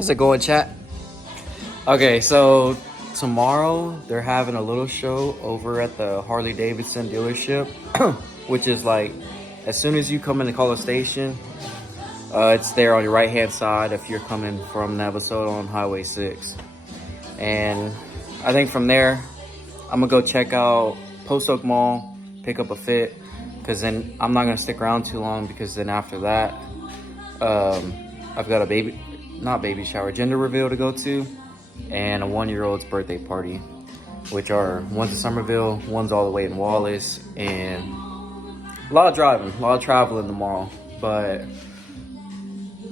How's it going, chat? Okay, so tomorrow they're having a little show over at the Harley Davidson dealership, which is like as soon as you come into College Station, it's there on your right hand side if you're coming from Navasota on Highway 6. And I think from there, I'm gonna go check out Post Oak Mall, pick up a fit, because then I'm not gonna stick around too long, because then after that, I've got a not baby shower, gender reveal to go to, and a 1-year-old's birthday party, which are one's in Somerville, one's all the way in Wallace, and a lot of driving, a lot of traveling tomorrow. But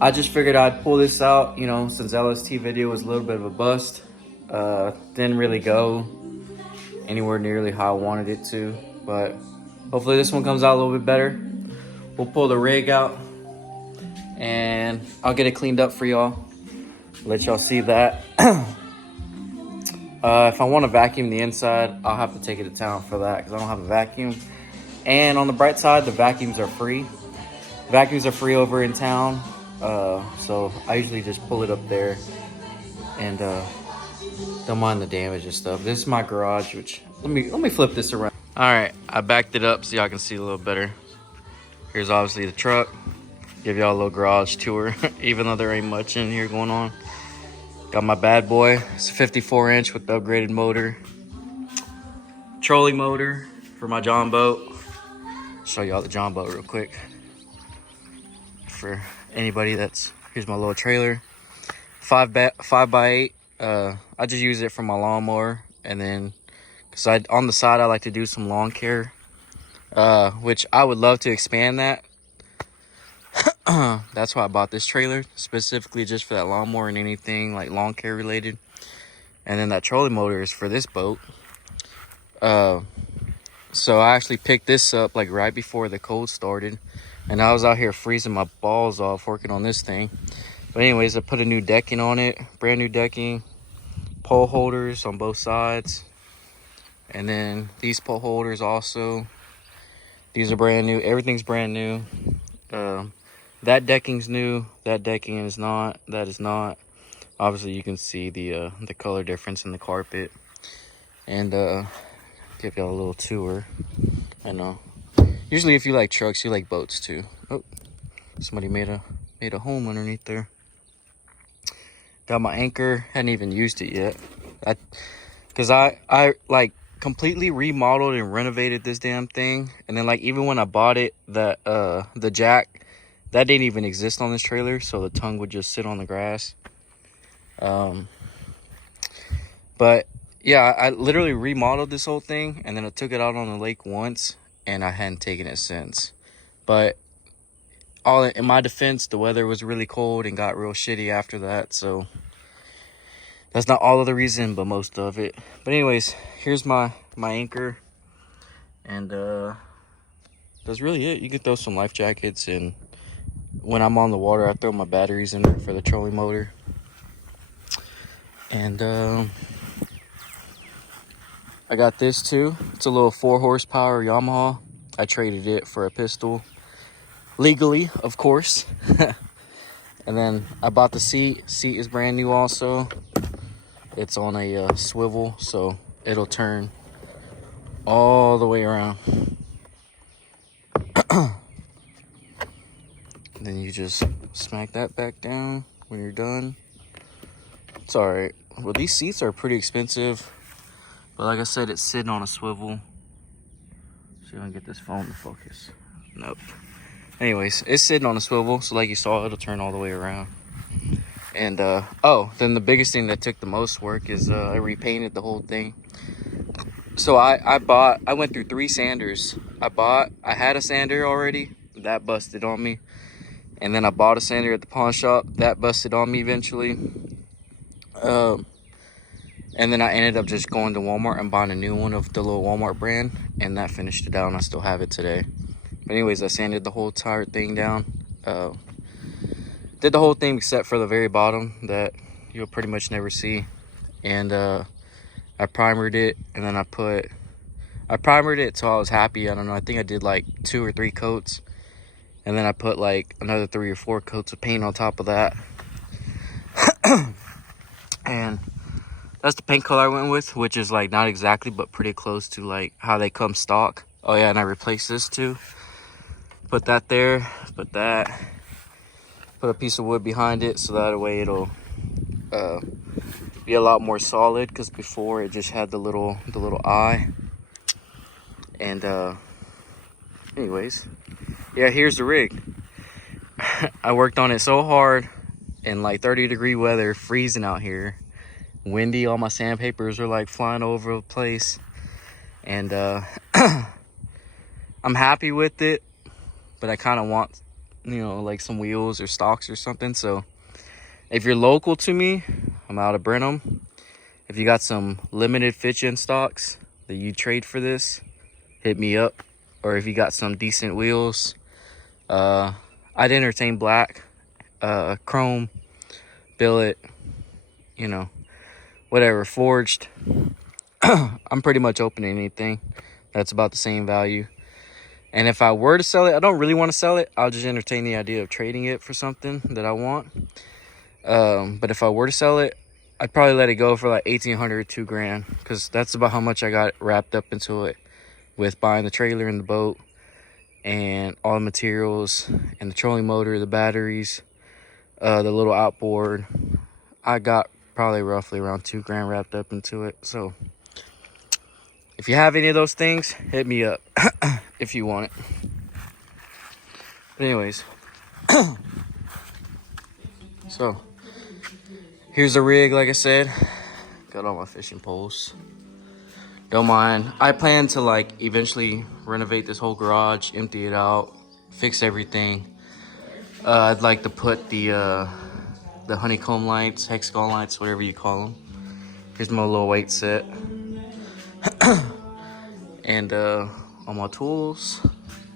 I just figured I'd pull this out, you know, since LST video was a little bit of a bust. Didn't really go anywhere nearly how I wanted it to, but hopefully this one comes out a little bit better. We'll pull the rig out and I'll get it cleaned up for y'all, let y'all see that. If I want to vacuum the inside, I'll have to take it to town for that, because I don't have a vacuum. And on the bright side, the vacuums are free. Vacuums are free over in town, so I usually just pull it up there and don't mind the damage and stuff. This is my garage, which let me flip this around. All right, I backed it up so y'all can see a little better. Here's obviously the truck. Give y'all a little garage tour, even though there ain't much in here going on. Got my bad boy. It's a 54-inch with the upgraded motor. Trolley motor for my Johnboat. Show y'all the Johnboat real quick. For anybody that's, here's my little trailer. 5x8. I just use it for my lawnmower, and then because on the side I like to do some lawn care, which I would love to expand that. That's why I bought this trailer, specifically just for that lawnmower and anything like lawn care related. And then that trolley motor is for this boat. So I actually picked this up like right before the cold started, and I was out here freezing my balls off working on this thing. But anyways, I put a new decking on it, brand new decking, pole holders on both sides, and then these pole holders also. These are brand new. Everything's brand new. That decking's new. That decking is not. That is not. Obviously, you can see the color difference in the carpet. And give y'all a little tour. I know. Usually, if you like trucks, you like boats too. Oh, somebody made a home underneath there. Got my anchor. Hadn't even used it yet. Because I like completely remodeled and renovated this damn thing. And then like even when I bought it, that the jack, that didn't even exist on this trailer, so the tongue would just sit on the grass. But yeah, I literally remodeled this whole thing, and then I took it out on the lake once, and I hadn't taken it since. But all in my defense, the weather was really cold and got real shitty after that, so that's not all of the reason, but most of it. But anyways, here's my anchor, and that's really it. You can throw some life jackets, and when I'm on the water, I throw my batteries in there for the trolley motor. And I got this too. It's a little 4 horsepower Yamaha. I traded it for a pistol, legally, of course. And then I bought the seat. Seat is brand new also. It's on a swivel, so it'll turn all the way around. Then you just smack that back down when you're done. It's all right. Well, these seats are pretty expensive, but like I said, it's sitting on a swivel. See if I can get this phone to focus. Nope. Anyways, it's sitting on a swivel, so like you saw, it'll turn all the way around. And oh, then the biggest thing that took the most work is I repainted the whole thing. So I went through 3 sanders. I had a sander already, that busted on me. And then I bought a sander at the pawn shop, that busted on me eventually. And then I ended up just going to Walmart and buying a new one of the little Walmart brand, and that finished it out, and I still have it today. But anyways, I sanded the whole entire thing down. Did the whole thing except for the very bottom that you'll pretty much never see. And I primered it, and then I primered it till I was happy. I don't know, I think I did like 2 or 3 coats. And then I put like another 3 or 4 coats of paint on top of that. And that's the paint color I went with, which is like not exactly, but pretty close to like how they come stock. Oh yeah, and I replaced this too. Put that there, put that, put a piece of wood behind it so that way it'll be a lot more solid, because before it just had the little eye. And anyways, yeah, here's the rig. I worked on it so hard in like 30-degree weather, freezing out here, windy. All my sandpapers were like flying over the place, and I'm happy with it, but I kind of want, you know, like some wheels or stocks or something. So if you're local to me, I'm out of Brenham. If you got some limited Fitchin stocks that you trade for this, hit me up. Or if you got some decent wheels, I'd entertain black, chrome, billet, you know, whatever, forged. I'm pretty much open to anything that's about the same value. And if I were to sell it, I don't really want to sell it. I'll just entertain the idea of trading it for something that I want. But if I were to sell it, I'd probably let it go for like $1,800, $2,000, because that's about how much I got wrapped up into it, with buying the trailer and the boat and all the materials and the trolling motor, the batteries, the little outboard. I got probably roughly around $2,000 wrapped up into it. So if you have any of those things, hit me up if you want it. But anyways, so here's the rig. Like I said, got all my fishing poles. Don't mind. I plan to like eventually renovate this whole garage, empty it out, fix everything. I'd like to put the honeycomb lights, hexagon lights, whatever you call them. Here's my little weight set. And all my tools,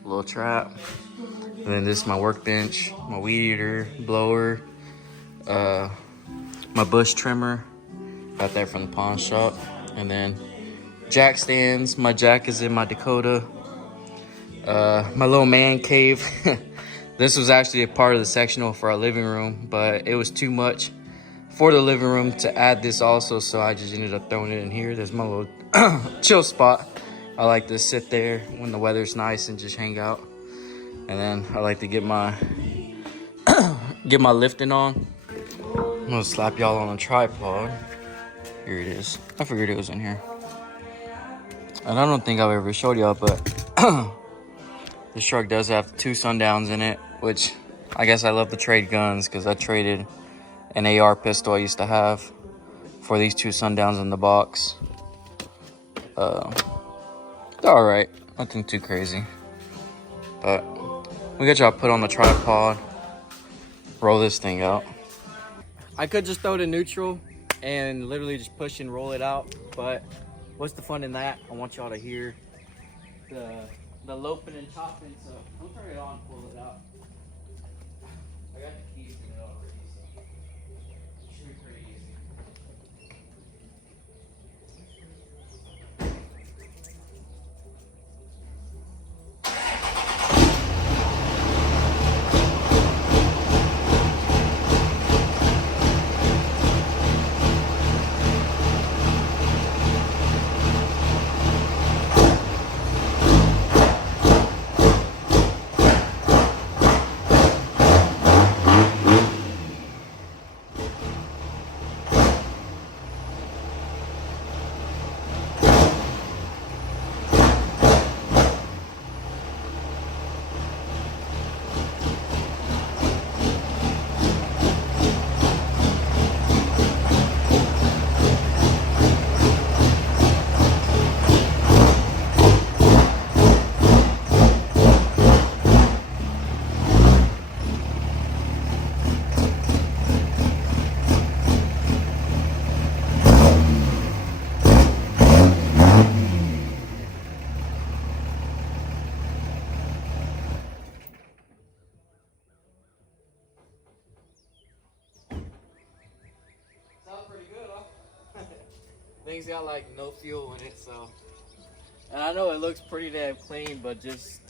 a little trap. And then this is my workbench, my weed eater, blower, my bush trimmer. Got that from the pawn shop. And then jack stands. My jack is in my Dakota. My little man cave. This was actually a part of the sectional for our living room, but it was too much for the living room to add this also, so I just ended up throwing it in here. There's my little chill spot. I like to sit there when the weather's nice and just hang out. And then I like to get my lifting on. I'm gonna slap y'all on a tripod. Here it is. I figured it was in here. And I don't think I've ever showed y'all, but this truck does have 2 sundowns in it, which I guess I love to trade guns, because I traded an AR pistol I used to have for these 2 sundowns in the box. They're alright, nothing too crazy. But we got y'all put on the tripod, roll this thing out. I could just throw it in neutral and literally just push and roll it out, but what's the fun in that? I want y'all to hear the loping and chopping, so I'll turn it on, pull it out. I got the keys in it already, so it should be pretty easy. Thing's got like no fuel in it, so. And I know it looks pretty damn clean, but just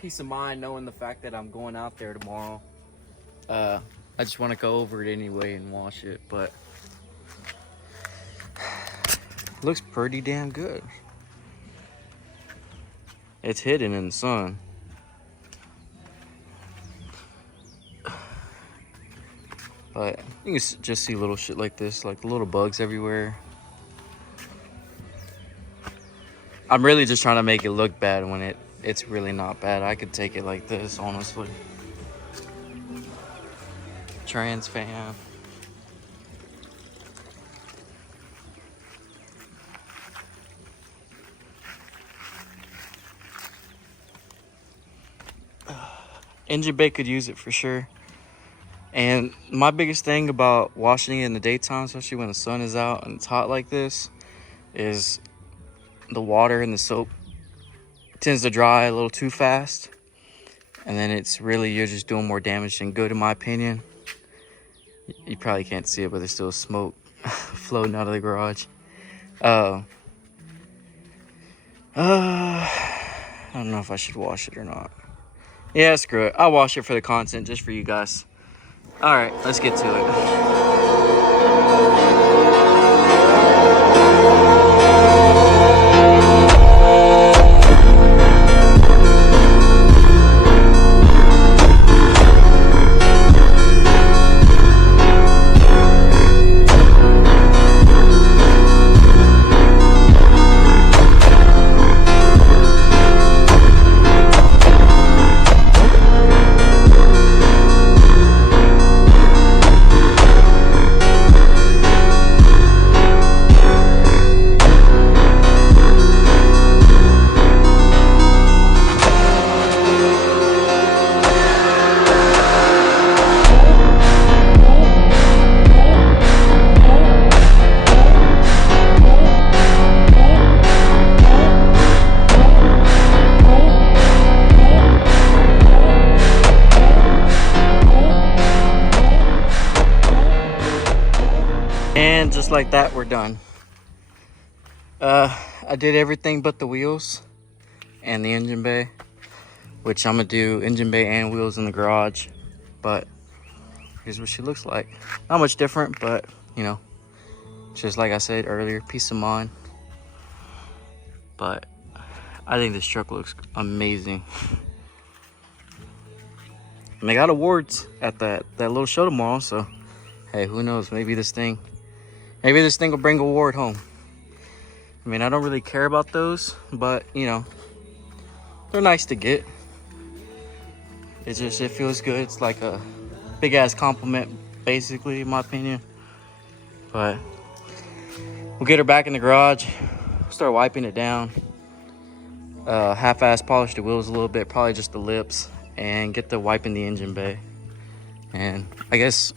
peace of mind knowing the fact that I'm going out there tomorrow. I just want to go over it anyway and wash it, but it looks pretty damn good. It's hidden in the sun. But you can just see little shit like this, like the little bugs everywhere. I'm really just trying to make it look bad when it's really not bad. I could take it like this, honestly. Trans fan. Engine bay could use it for sure. And my biggest thing about washing it in the daytime, especially when the sun is out and it's hot like this, is the water and the soap tends to dry a little too fast. And then it's really, you're just doing more damage than good, in my opinion. You probably can't see it, but there's still smoke floating out of the garage. I don't know if I should wash it or not. Yeah, screw it. I'll wash it for the content, just for you guys. All right, let's get to it. And just like that, we're done. I did everything but the wheels and the engine bay, which I'm gonna do engine bay and wheels in the garage. But here's what she looks like. Not much different, but you know, just like I said earlier, peace of mind. But I think this truck looks amazing. And they got awards at that little show tomorrow, so hey, who knows? Maybe this thing will bring an award home. I mean, I don't really care about those, but you know, they're nice to get. It feels good. It's like a big ass compliment, basically, in my opinion. But we'll get her back in the garage, start wiping it down, half-ass polish the wheels a little bit, probably just the lips, and get to wiping the engine bay. And I guess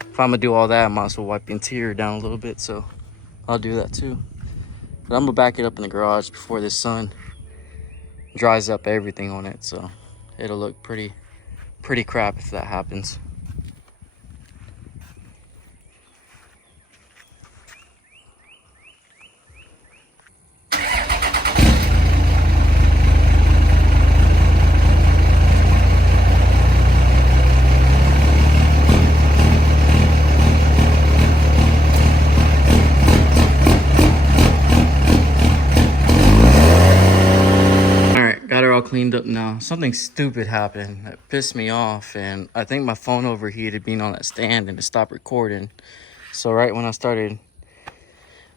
if I'm gonna do all that, I might as well wipe the interior down a little bit, so I'll do that too. But I'm gonna back it up in the garage before the sun dries up everything on it, so it'll look pretty crap if that happens. Cleaned up now. Something stupid happened that pissed me off, and I think my phone overheated being on that stand and it stopped recording. So right when I started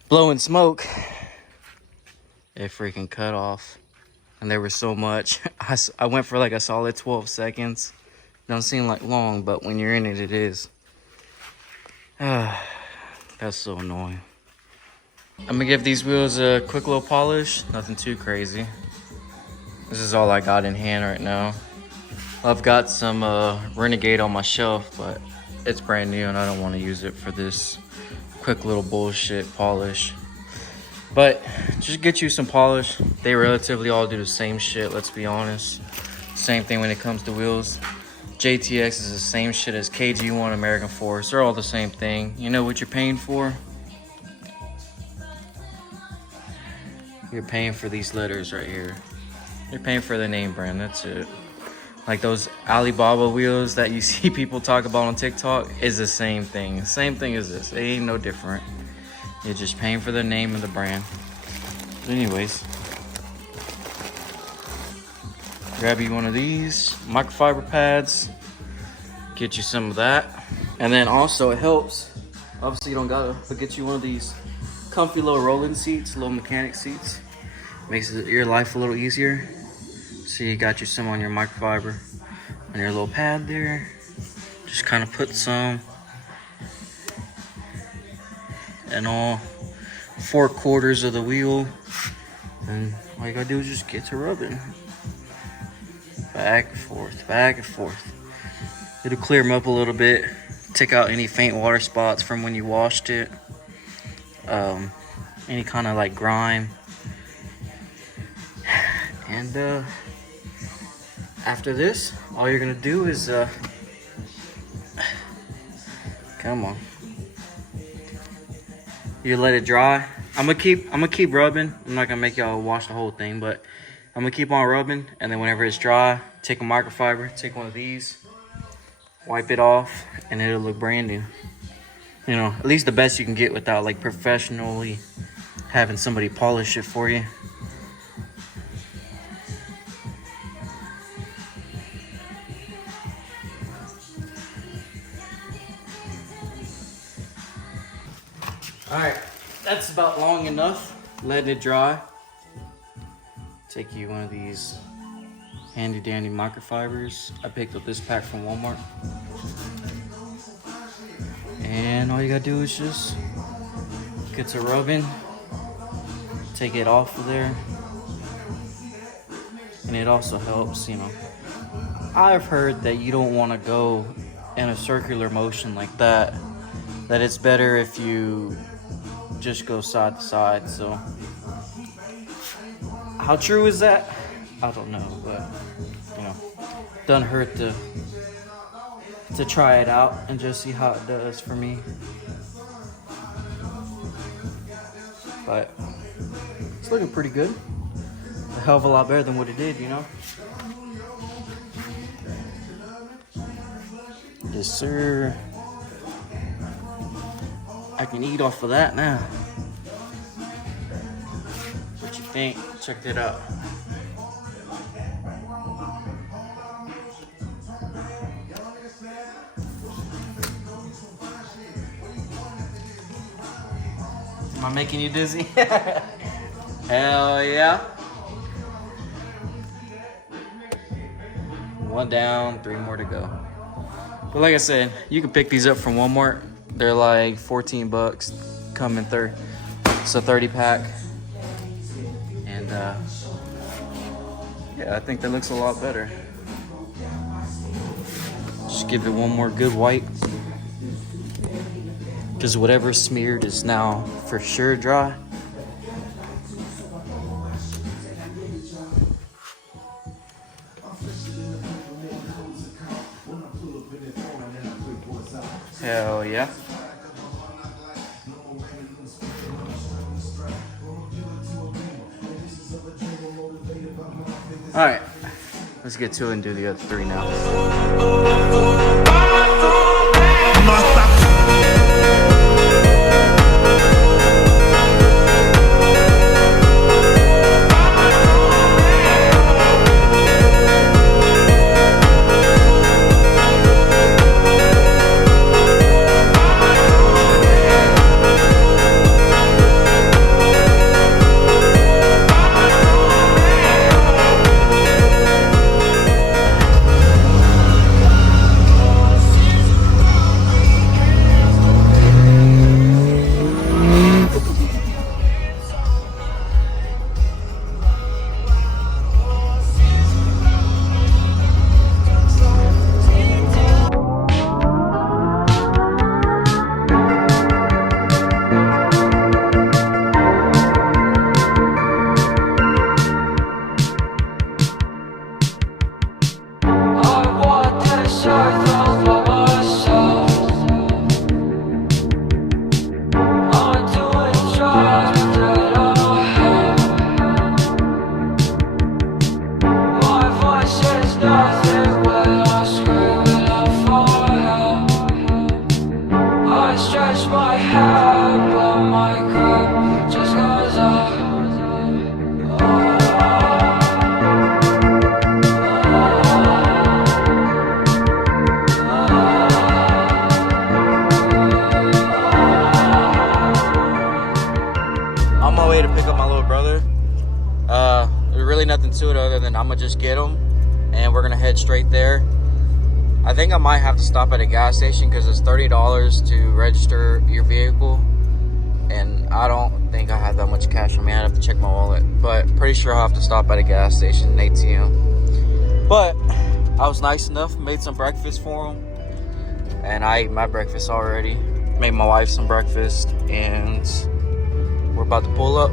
blowing smoke, it freaking cut off, and there was so much. I went for like a solid 12 seconds. Don't seem like long, but when you're in it, it is. That's so annoying. I'm gonna give these wheels a quick little polish, nothing too crazy. This is all I got in hand right now. I've got some Renegade on my shelf, but it's brand new and I don't want to use it for this quick little bullshit polish. But just get you some polish. They relatively all do the same shit, let's be honest. Same thing when it comes to wheels. JTX is the same shit as KG1, American Force. They're all the same thing. You know what you're paying for? You're paying for these letters right here. You're paying for the name brand, that's it. like those Alibaba wheels that you see people talk about on TikTok, is the same thing. Same thing as this. It ain't no different. You're just paying for the name of the brand. But anyways, grab you one of these microfiber pads. Get you some of that. And then also it helps. Obviously you don't gotta, but get you one of these comfy little rolling seats, little mechanic seats. Makes your life a little easier. So you got you some on your microfiber on your little pad there. Just kind of put some in all 4/4 of the wheel. And all you gotta do is just get to rubbing. Back and forth, back and forth. It'll clear them up a little bit. Take out any faint water spots from when you washed it. Any kind of like grime. And after this, all you're gonna do is come on. You let it dry. I'm gonna keep rubbing. I'm not gonna make y'all wash the whole thing, but I'm gonna keep on rubbing, and then whenever it's dry, take a microfiber, take one of these, wipe it off, and it'll look brand new. You know, at least the best you can get without like professionally having somebody polish it for you. All right, that's about long enough. Letting it dry. Take you one of these handy dandy microfibers. I picked up this pack from Walmart. And all you gotta do is just get to rubbing, take it off of there. And it also helps, you know. I've heard that you don't wanna go in a circular motion like that. That it's better if you just go side to side, so. How true is that? I don't know, but you know, doesn't hurt to try it out and just see how it does for me. But it's looking pretty good. A hell of a lot better than what it did, you know? Yes, sir. I can eat off of that now. What you think? Check it out. Am I making you dizzy? Hell yeah. One down, 3 more to go. But like I said, you can pick these up from Walmart. They're like 14 bucks, come in it's a 30 pack. And yeah, I think that looks a lot better. Just give it one more good wipe. Because whatever's smeared is now for sure dry. Hell yeah. All right, let's get to it and do the other 3 now. my way to pick up my little brother. There's really nothing to it other than I'm gonna just get him and we're gonna head straight there. I think I might have to stop at a gas station because it's $30 to register your vehicle, and I don't think I have that much cash on me. I have to check my wallet, but pretty sure I'll have to stop at a gas station, an ATM. But I was nice enough, made some breakfast for him, and I ate my breakfast already. Made my wife some breakfast, and we're about to pull up.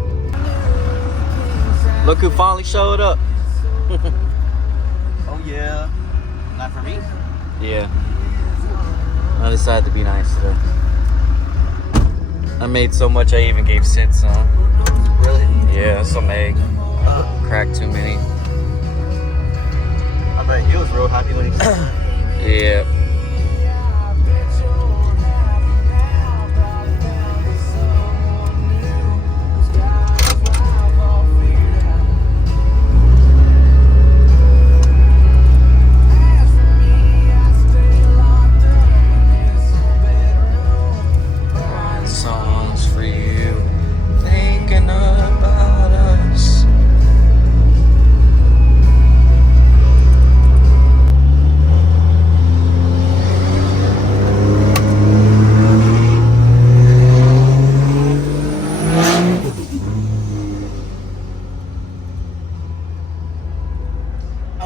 Look who finally showed up. Oh yeah. Not for me? Yeah. I decided to be nice today. I made so much I even gave Sid some. Really? Yeah, some egg. Cracked too many. I bet he was real happy when he saw it. Yeah.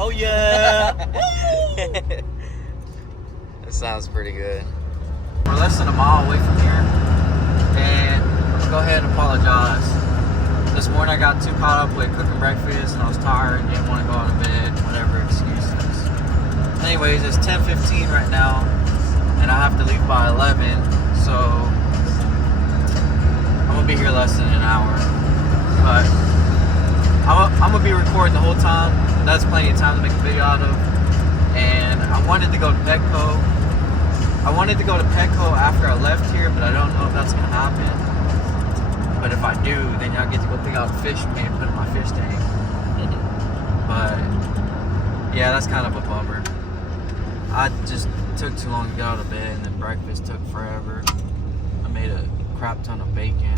Oh yeah. That sounds pretty good. We're less than a mile away from here, and I'm gonna go ahead and apologize. This morning I got too caught up with cooking breakfast and I was tired and didn't want to go out of bed, whatever excuses. Anyways, it's 10:15 right now and I have to leave by 11, so I'm gonna be here less than an hour. But I'm gonna be recording the whole time. That's plenty of time to make a video out of. And I wanted to go to Petco. I wanted to go to Petco after I left here, but I don't know if that's gonna happen. But if I do, then y'all get to go pick out fish from me and put in my fish tank. But yeah, that's kind of a bummer. I just took too long to get out of bed, and then breakfast took forever. I made a crap ton of bacon,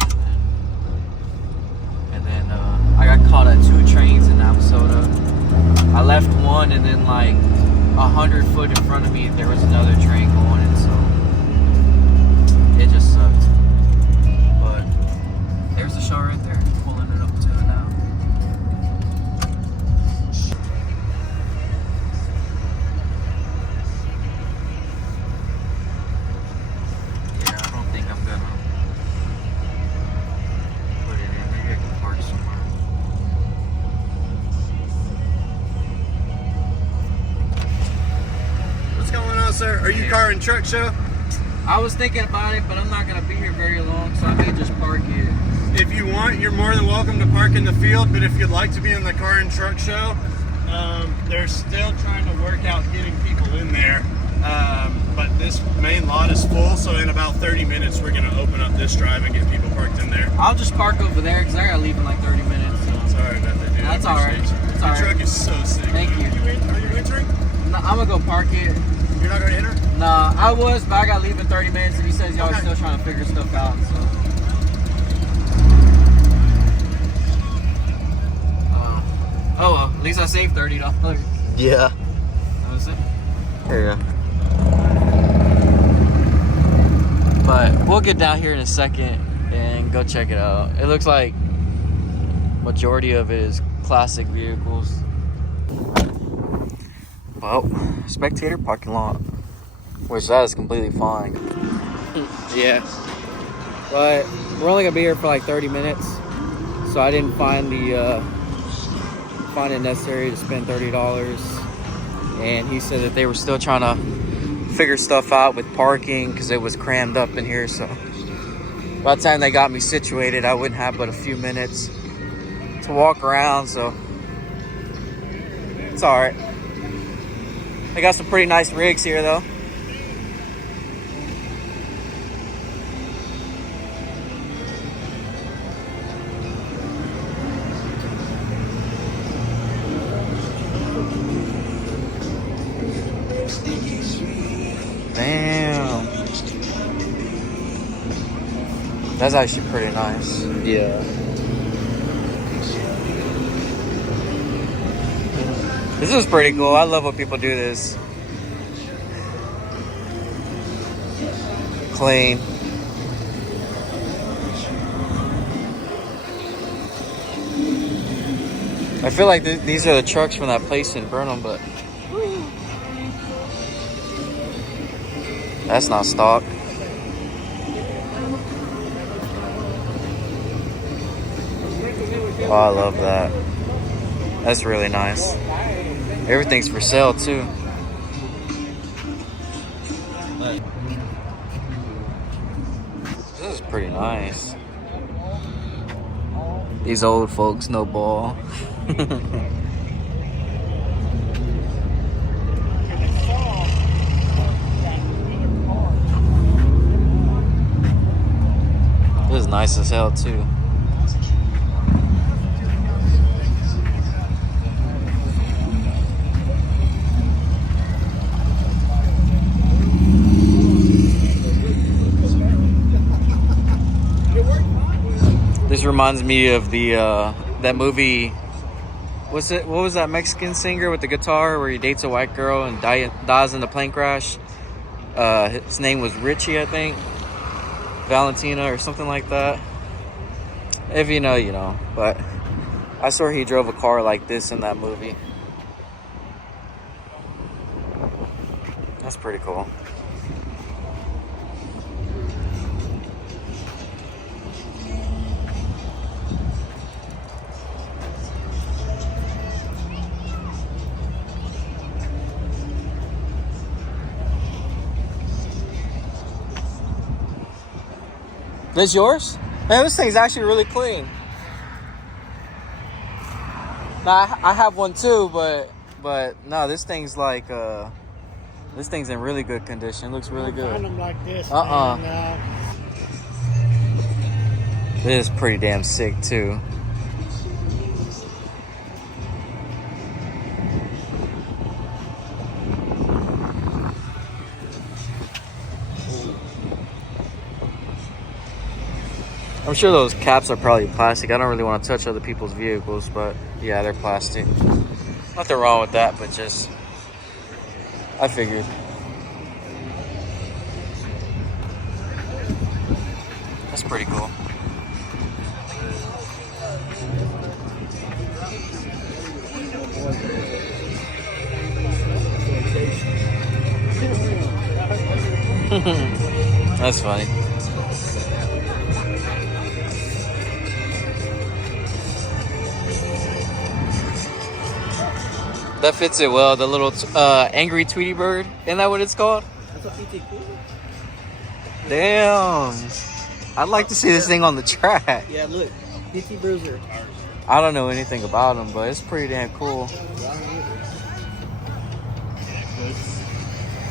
and then I got caught at 2 trains in Navasota. I left one, and then like 100 foot in front of me, there was another train going, and so it just sucked. But there's the show right there, pulling it up to it now. Yeah, I don't think I'm gonna put it in. Maybe I can park somewhere. What's going on, sir? Are you car and truck show? I was thinking about it, but I'm not gonna be here very long, so I may just park it. If you want, you're more than welcome to park in the field, but if you'd like to be in the car and truck show, they're still trying to work out getting people in there. But this main lot is full, so in about 30 minutes, we're gonna open up this drive and get people parked in there. I'll just park over there because I gotta leave in like 30 minutes. So. Sorry about that, dude. That's alright. Your truck is so sick. Thank you. Are you entering? No, I'm gonna go park it. You're not gonna enter? Nah, I was, but I gotta leave in 30 minutes, and he says y'all are still trying to figure stuff out. So. Oh well, at least I saved $30. Yeah. That was it. There you go. But we'll get down here in a second and go check it out. It looks like majority of it is classic vehicles. Well, spectator parking lot, which that is completely fine. Yeah, but we're only gonna be here for like 30 minutes, so I didn't find it necessary to spend $30. And he said that they were still trying to figure stuff out with parking because it was crammed up in here. So by the time they got me situated, I wouldn't have but a few minutes to walk around. So it's all right. They got some pretty nice rigs here, though. Damn. That's actually pretty nice. Yeah. This is pretty cool. I love when people do this. Clean. I feel like these are the trucks from that place in Burnham, but that's not stock. Oh, I love that. That's really nice. Everything's for sale too. This is pretty nice. These old folks no ball. This is nice as hell too. This reminds me of the that movie. What was that Mexican singer with the guitar where he dates a white girl and dies in the plane crash? His name was Richie, I think. Valentina or something like that. If you know, you know. But I swear he drove a car like this in that movie. That's pretty cool. This yours? Man, this thing's actually really clean. Now, I have one too, but no, this thing's like this thing's in really good condition. It looks really good. Find them like this. This is pretty damn sick too. I'm sure those caps are probably plastic. I don't really want to touch other people's vehicles, but yeah, they're plastic. Nothing wrong with that, but just I figured. That's pretty cool. That's funny. That fits it well. The little angry Tweety bird. Isn't that what it's called? Damn. I'd like to see this thing on the track. Yeah, look. PT Bruiser. I don't know anything about them, but it's pretty damn cool.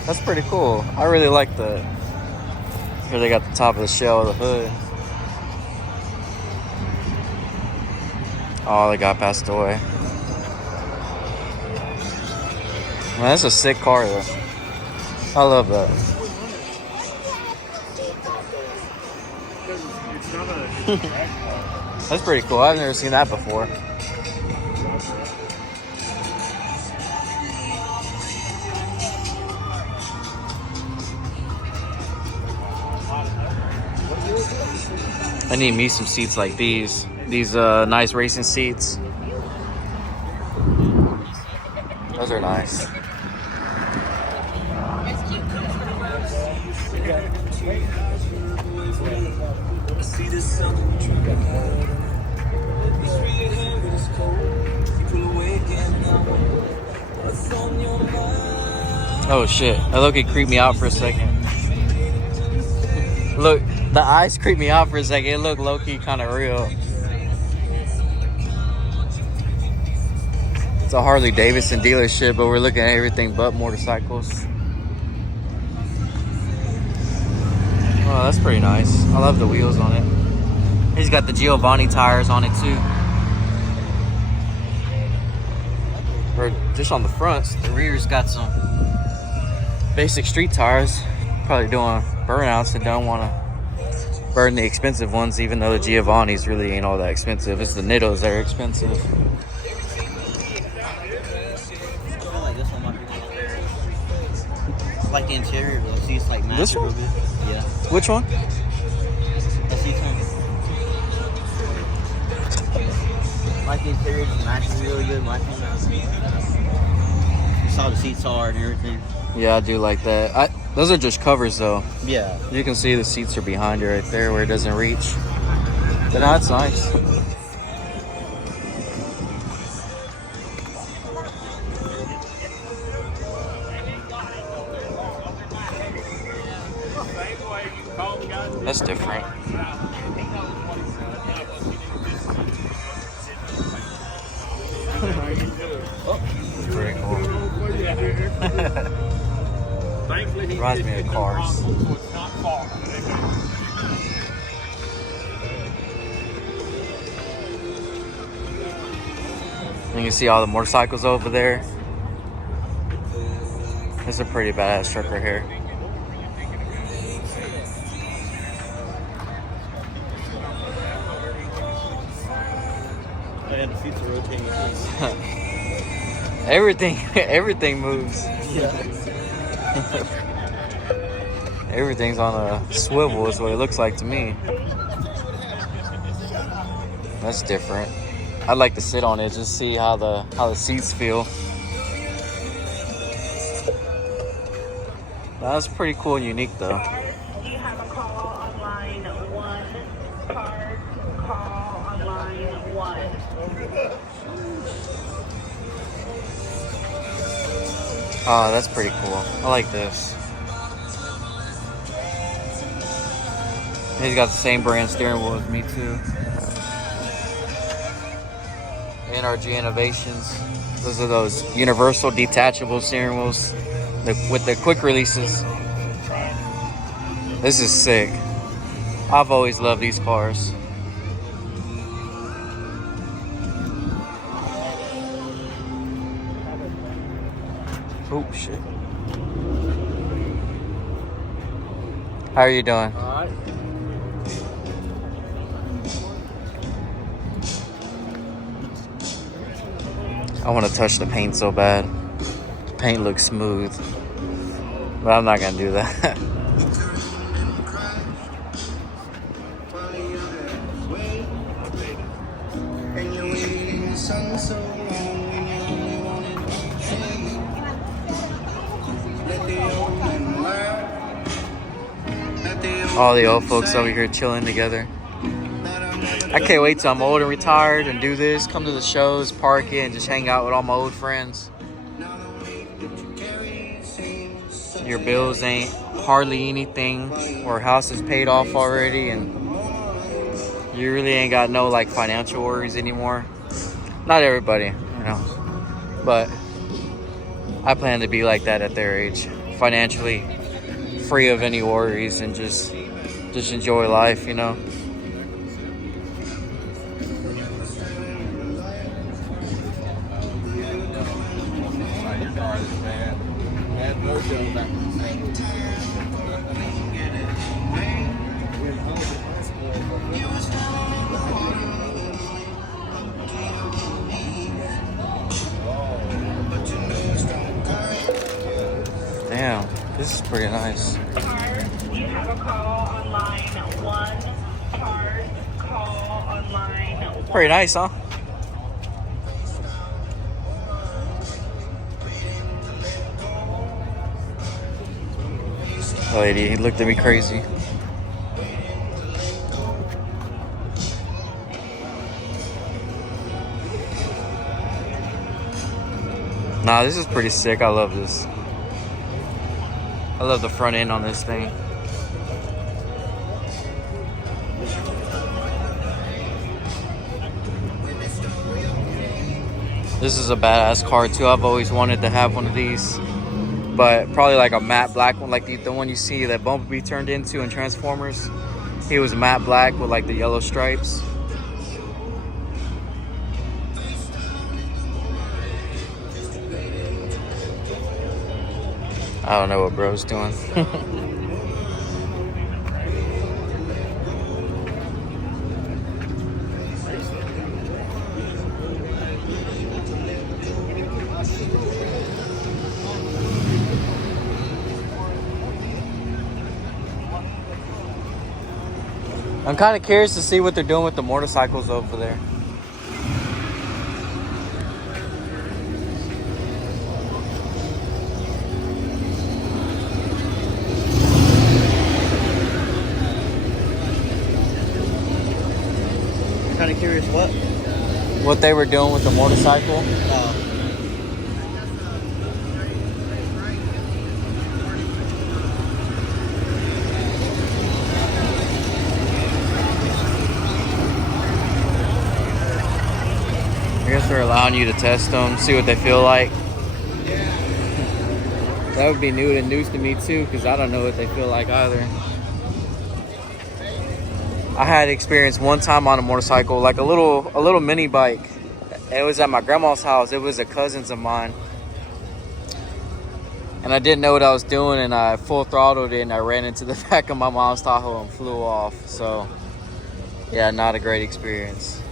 That's pretty cool. I really like the... Here they got the top of the shell of the hood. Oh, the guy passed away. Man, that's a sick car though. I love that. That's pretty cool. I've never seen that before. I need me some seats like these. These nice racing seats. Those are nice. Oh shit, that look-y creeped me out for a second. Look, the eyes creeped me out for a second. It looked low-key kind of real. It's a Harley Davidson dealership, but we're looking at everything but motorcycles. Oh, that's pretty nice. I love the wheels on it. He's got the Giovanni tires on it too. Or just on the fronts. The rear's got some basic street tires. Probably doing burnouts and don't want to burn the expensive ones, even though the Giovanni's really ain't all that expensive. It's the Nittos that are expensive. like the interior. The seats like match This it real one? good. Yeah. Which one? The seats on. Like the interior just matches really good. My opinion. You saw the seats are and everything. Yeah, I do like that. Those are just covers though. Yeah. You can see the seats are behind it right there where it doesn't reach. But no, it's nice. That's different. Very cool. Reminds me of cars. You can see all the motorcycles over there. This is a pretty badass truck right here. Oh, yeah, the seats are rotating. Everything moves. Yeah. Everything's on a swivel is what it looks like to me. That's different. I'd like to sit on it, just see how the seats feel. That's pretty cool and unique though. You have a call on line 1. Card, call on line 1. Oh, that's pretty cool. I like this. He's got the same brand steering wheel as me too. NRG Innovations. Those are those universal detachable steering wheels with the quick releases. This is sick. I've always loved these cars. Oh shit. How are you doing? Alright. I want to touch the paint so bad. The paint looks smooth. But I'm not going to do that. All the old folks over here chilling together. I can't wait till I'm old and retired and do this, come to the shows, park it, and just hang out with all my old friends. Your bills ain't hardly anything, or house is paid off already, and you really ain't got no like financial worries anymore. Not everybody, you know, but I plan to be like that at their age, financially free of any worries and just enjoy life, you know. Damn, this is pretty nice. You have a call on line 1. Card, call on line 1. Pretty nice, huh? Lady, he looked at me crazy. Nah, this is pretty sick. I love this. I love the front end on this thing. This is a badass car too. I've always wanted to have one of these, but probably like a matte black one, like the one you see that Bumblebee turned into in Transformers. He was matte black with like the yellow stripes. I don't know what bro's doing. I'm kind of curious to see what they're doing with the motorcycles over there. I'm kind of curious What they were doing with the motorcycle. I guess they're allowing you to test them, see what they feel like. That would be new and news to me too, because I don't know what they feel like either. I had experience one time on a motorcycle, like a little mini bike. It was at my grandma's house. It was a cousin's of mine. And I didn't know what I was doing, and I full throttled it, and I ran into the back of my mom's Tahoe and flew off. So, yeah, not a great experience.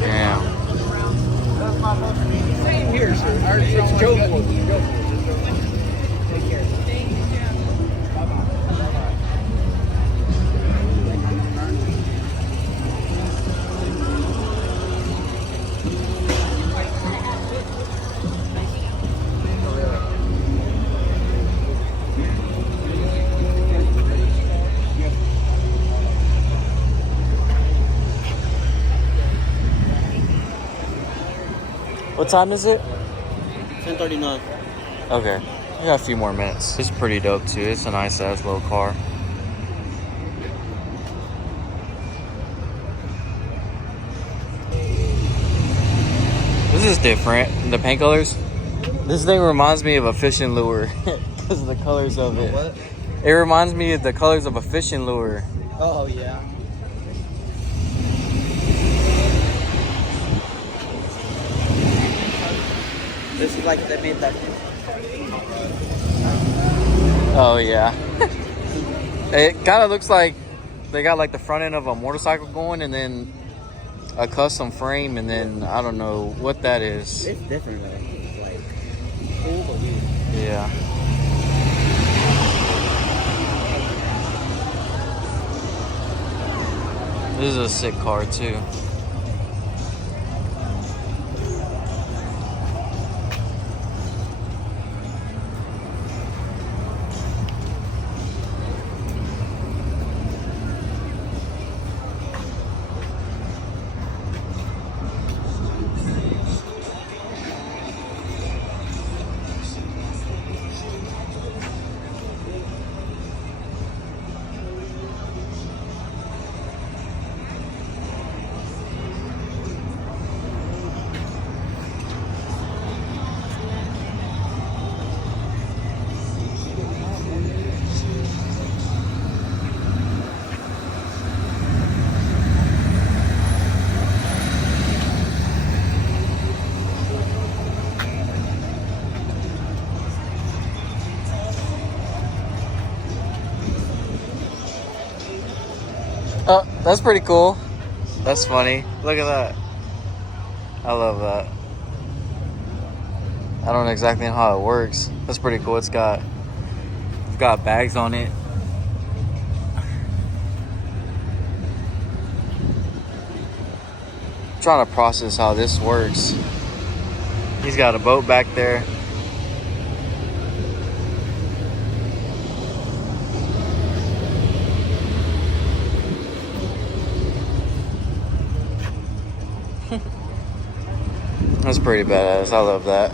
Damn. Same here, sir. It's Johnboat. Take care. What time is it? 10:39. Okay. We got a few more minutes. It's pretty dope too. It's a nice ass little car. This is different. The paint colors. This thing reminds me of a fishing lure because of the colors of it. What? It reminds me of the colors of a fishing lure. Oh, yeah. This is like they made that. Oh yeah. It kind of looks like they got like the front end of a motorcycle going, and then a custom frame, and then I don't know what that is. It's different though. It's like cool but weird. Yeah. This is a sick car too. Oh, that's pretty cool. That's funny. Look at that. I love that. I don't know exactly how it works. That's pretty cool. It's got bags on it. I'm trying to process how this works. He's got a boat back there. That's pretty badass. I love that.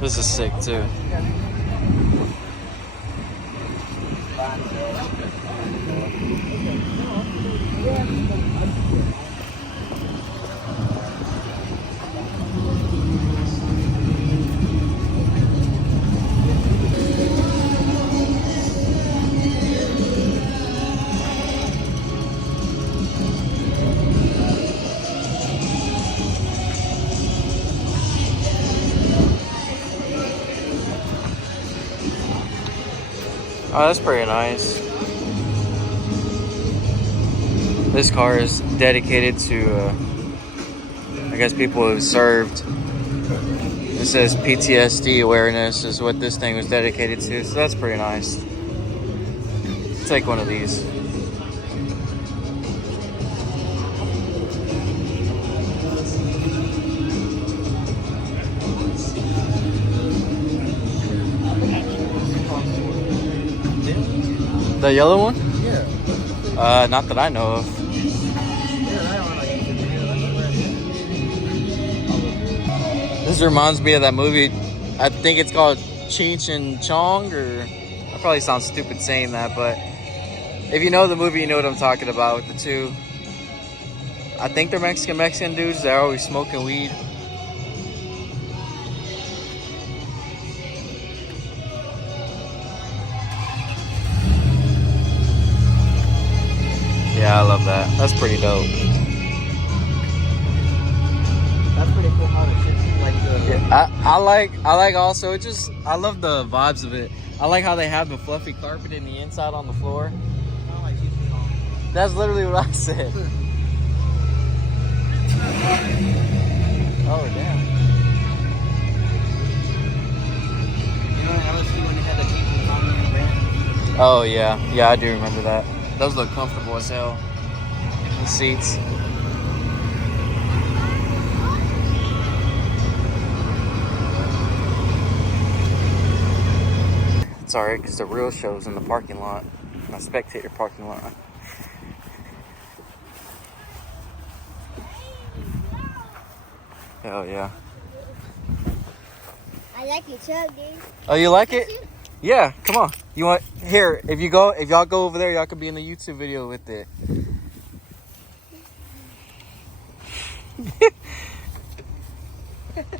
This is sick too. Oh, that's pretty nice. This car is dedicated to, I guess, people who've served. It says PTSD awareness is what this thing was dedicated to, so that's pretty nice. Take one of these. The yellow one? Yeah. Not that I know of. This reminds me of that movie. I think it's called Cheech and Chong, or I probably sound stupid saying that, but if you know the movie, you know what I'm talking about with the two. I think they're Mexican dudes. They're always smoking weed. Yeah, I love that. That's pretty dope. That's pretty cool how they should like the. Yeah, I like also I love the vibes of it. I like how they have the fluffy carpet in the inside on the floor. That's literally what I said. Oh damn. You know in LSU when they had the people on the band? Oh yeah, yeah, I do remember that. Those look comfortable as hell. The seats. It's alright because the real show's in the parking lot, the spectator parking lot. Hell yeah. I like your truck, dude. Oh, you like it? Yeah, come on. You want here? If y'all go over there, y'all could be in the YouTube video with it.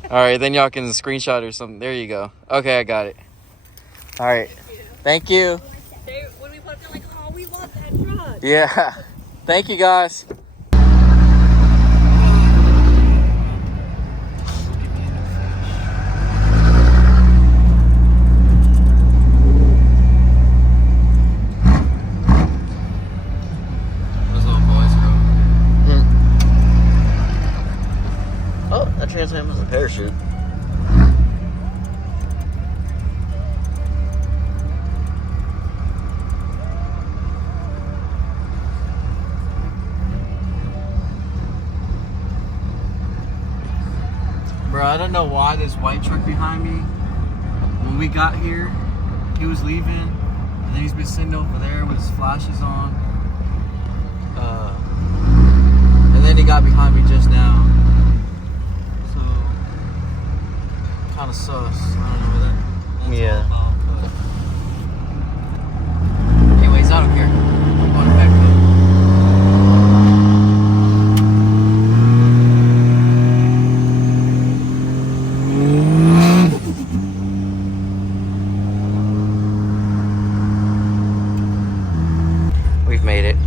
All right, then y'all can screenshot or something. There you go. Okay, I got it. All right, thank you. When we walked in, like, oh, we want that truck. Yeah, thank you guys. Trans Am is a parachute. Bro, I don't know why this white truck behind me, when we got here, he was leaving, and then he's been sitting over there with his flashes on. And then he got behind me just now. Kind of sus. I don't know what that's all about, but anyways, I don't care. I'm going back to. We've made it,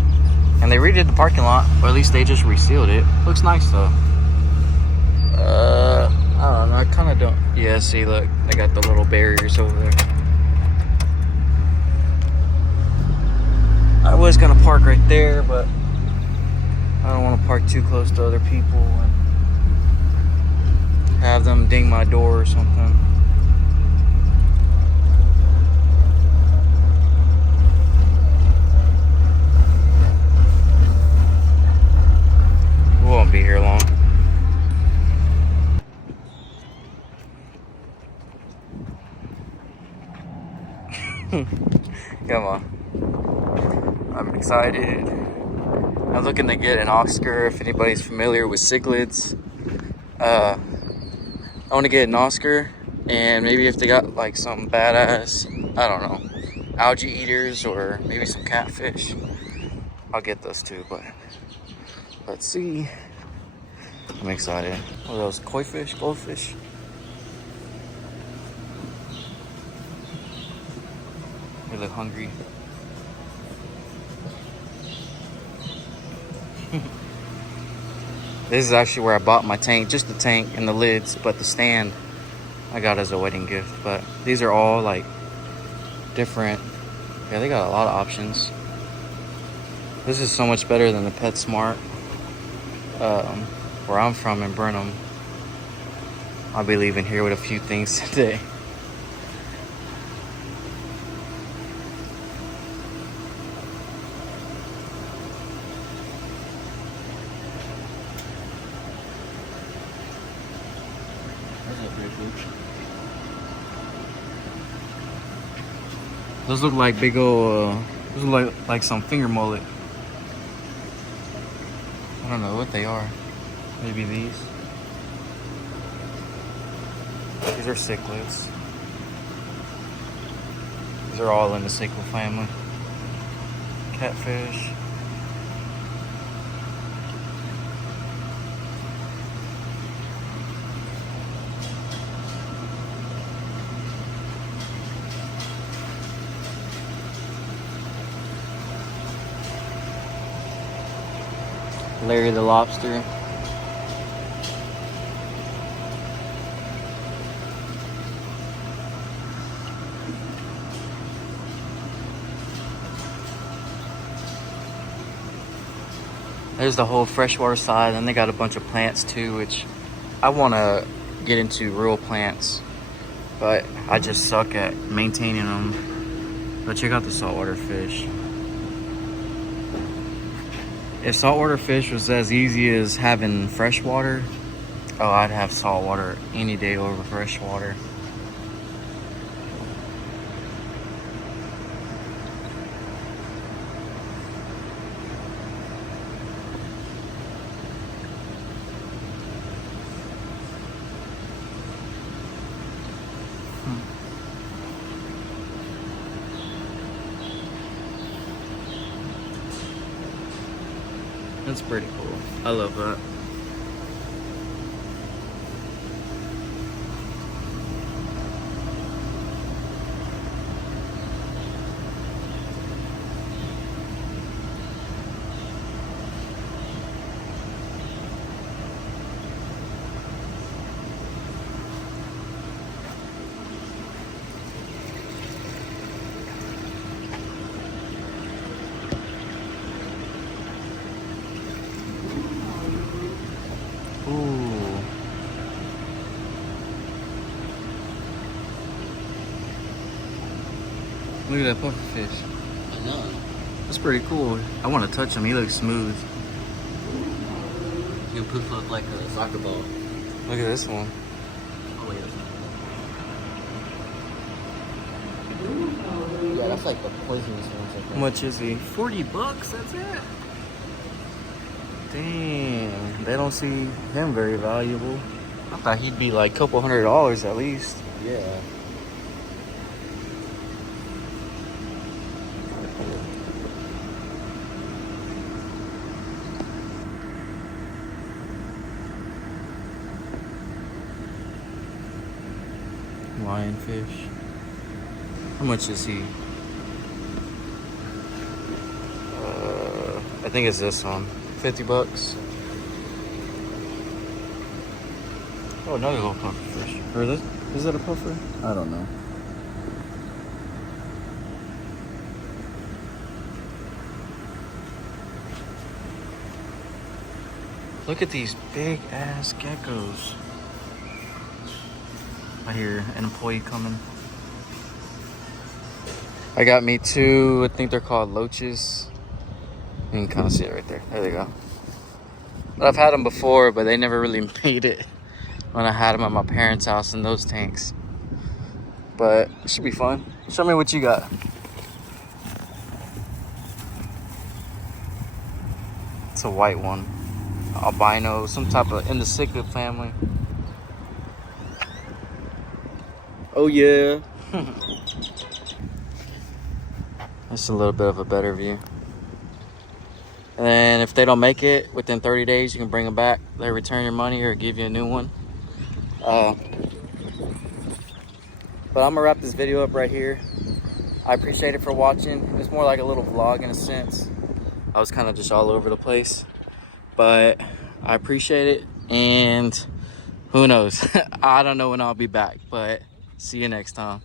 and they redid the parking lot, or at least they just resealed it. Looks nice though. I don't know, I kind of don't. Yeah, see, look, they got the little barriers over there. I was gonna park right there, but I don't want to park too close to other people and have them ding my door or something. We won't be here long. Come on. I'm excited. I'm looking to get an Oscar if anybody's familiar with cichlids. I want to get an Oscar, and maybe if they got like some badass, I don't know, algae eaters or maybe some catfish, I'll get those too, but let's see. I'm excited. What are those? Koi fish? Goldfish? They look hungry. This is actually where I bought my tank, just the tank and the lids, but the stand I got as a wedding gift. But these are all like different. Yeah, they got a lot of options. This is so much better than the PetSmart where I'm from in Brenham. I'll be leaving here with a few things today. Those look like big old, those look like some finger mullet. I don't know what they are. Maybe these. These are cichlids. These are all in the cichlid family. Catfish. Larry the lobster. There's the whole freshwater side, and they got a bunch of plants too, which I want to get into real plants, but I just suck at maintaining them. But check out the saltwater fish. If saltwater fish was as easy as having freshwater, oh, I'd have saltwater any day over freshwater. That's pretty cool. I love that. Ooh. Look at that pufferfish. I know. That's pretty cool. I want to touch him. He looks smooth. You poof up like a soccer ball. Look at this one. Oh, wait. Yeah, that's like the poisonous ones. I think. How much is he? $40, that's it. Dang. They don't see him very valuable. I thought he'd be like a couple $100 at least. Yeah. Lionfish. How much is he? I think it's this one. $50. Oh, another little pufferfish. Or this? Is that a puffer? I don't know. Look at these big ass geckos. I hear an employee coming. I got me two, I think they're called loaches. You can kind of see it right there. There they go. But I've had them before, but they never really made it when I had them at my parents' house in those tanks. But it should be fun. Show me what you got. It's a white one. Albino, some type of in the cichlid family. Oh yeah. That's a little bit of a better view. And then if they don't make it within 30 days, you can bring them back. They return your money or give you a new one. But I'm gonna wrap this video up right here. I appreciate it for watching. It's more like a little vlog in a sense. I was kind of just all over the place, but I appreciate it. And who knows? I don't know when I'll be back, but see you next time.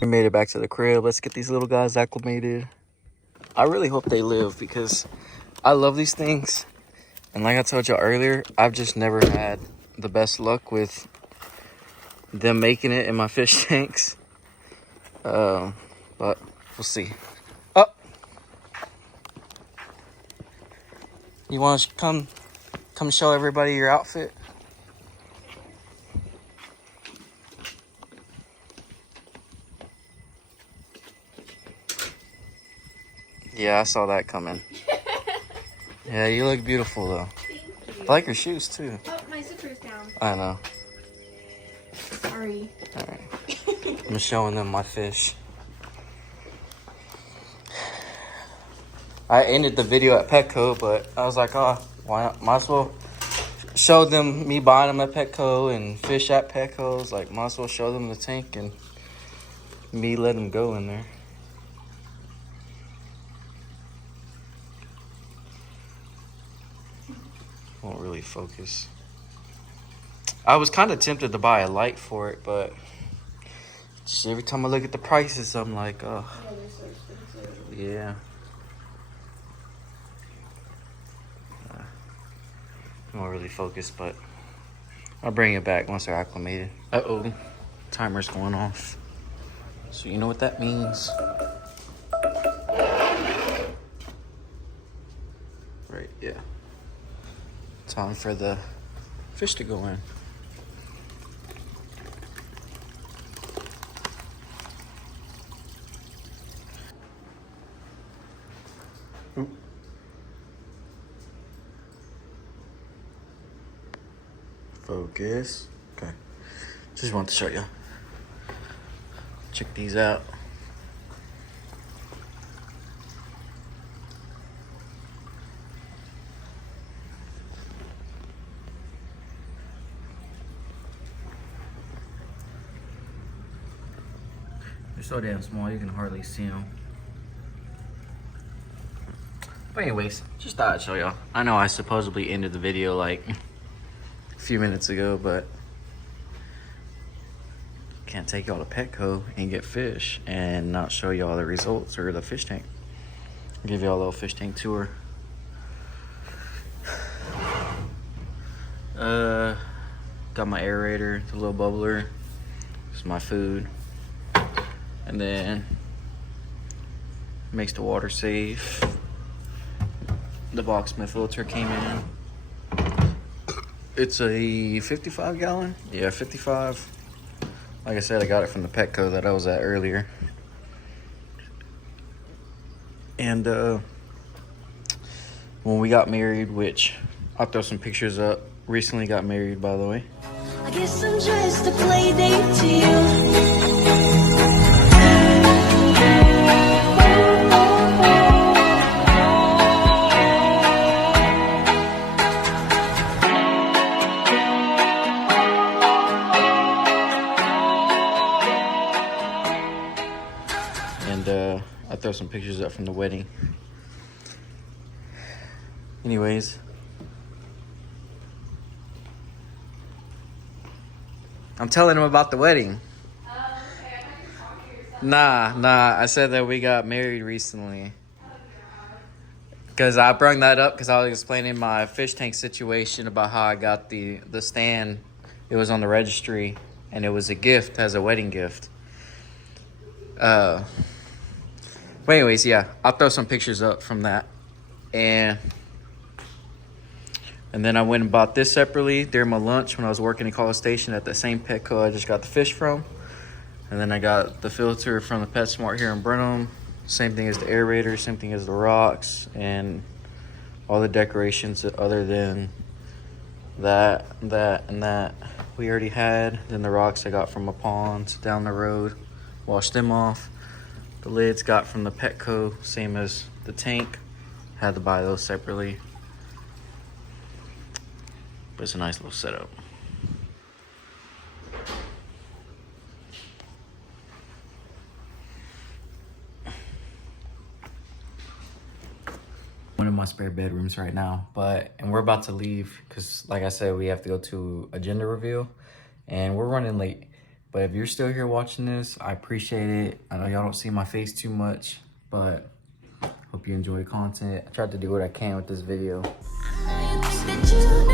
We made it back to the crib. Let's get these little guys acclimated. I really hope they live because I love these things. And like I told you earlier, I've just never had the best luck with them making it in my fish tanks. But we'll see. Oh, you want to come show everybody your outfit? Yeah, I saw that coming. Yeah, you look beautiful though. Thank you. I like your shoes too. Oh, my zipper's down. I know. Sorry. All right. I'm showing them my fish. I ended the video at Petco, but I was like, oh, why not? Might as well show them me buying them at Petco and fish at Petco. I was like, might as well show them the tank and me let them go in there. Won't really focus. I was kind of tempted to buy a light for it, but just every time I look at the prices, I'm like, oh, Yeah, they're so expensive. yeah. Won't really focus, but I'll bring it back once they're acclimated. Uh-oh, timer's going off. So you know what that means. Right, yeah. Time for the fish to go in. Oop. Focus. Okay. Just want to show you. Check these out. They're so damn small, you can hardly see them. But anyways, just thought I'd show y'all. I know I supposedly ended the video like a few minutes ago, but can't take y'all to Petco and get fish and not show y'all the results or the fish tank. I'll give y'all a little fish tank tour. Got my aerator, the little bubbler. This is my food. And then makes the water safe. The box my filter came in. It's a 55 gallon. Yeah, 55. Like I said, I got it from the Petco that I was at earlier. And when we got married, which I'll throw some pictures up. Recently got married, by the way. I guess I'm just a play date to you. And I'll throw some pictures up from the wedding. Anyways. I'm telling him about the wedding. Nah. I said that we got married recently. Because I brought that up because I was explaining my fish tank situation about how I got the stand. It was on the registry and it was a gift as a wedding gift. But anyways, yeah, I'll throw some pictures up from that. And then I went and bought this separately during my lunch when I was working in College Station at the same Petco I just got the fish from. And then I got the filter from the PetSmart here in Brenham. Same thing as the aerator, same thing as the rocks, and all the decorations other than that, and that we already had. Then the rocks I got from a pond down the road, washed them off. The lids got from the Petco, same as the tank. Had to buy those separately. But it's a nice little setup. One of my spare bedrooms right now, and we're about to leave because, like I said, we have to go to a gender reveal, and we're running late. But if you're still here watching this, I appreciate it. I know y'all don't see my face too much, but Hope you enjoy content. I tried to do what I can with this video. I know you think that you